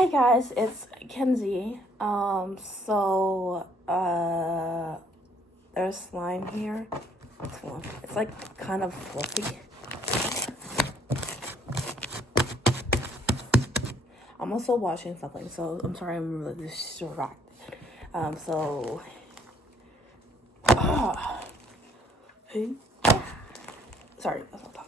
Hey guys, it's Kenzie. There's slime here. It's like kind of fluffy. I'm also watching something, so I'm sorry I'm really distracted. So, hey, sorry, I was not talking.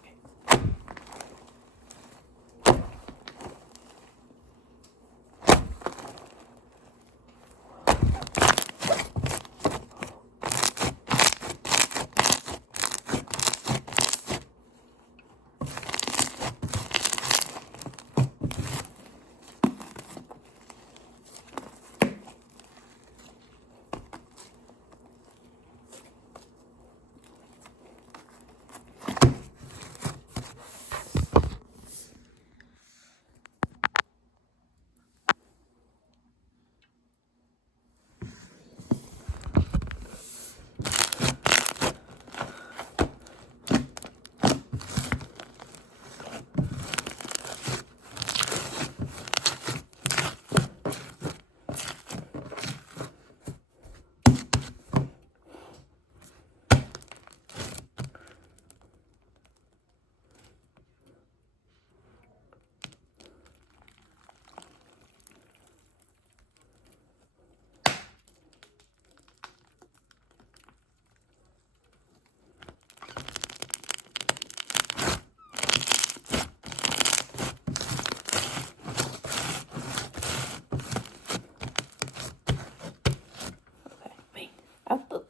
Wait, I have to.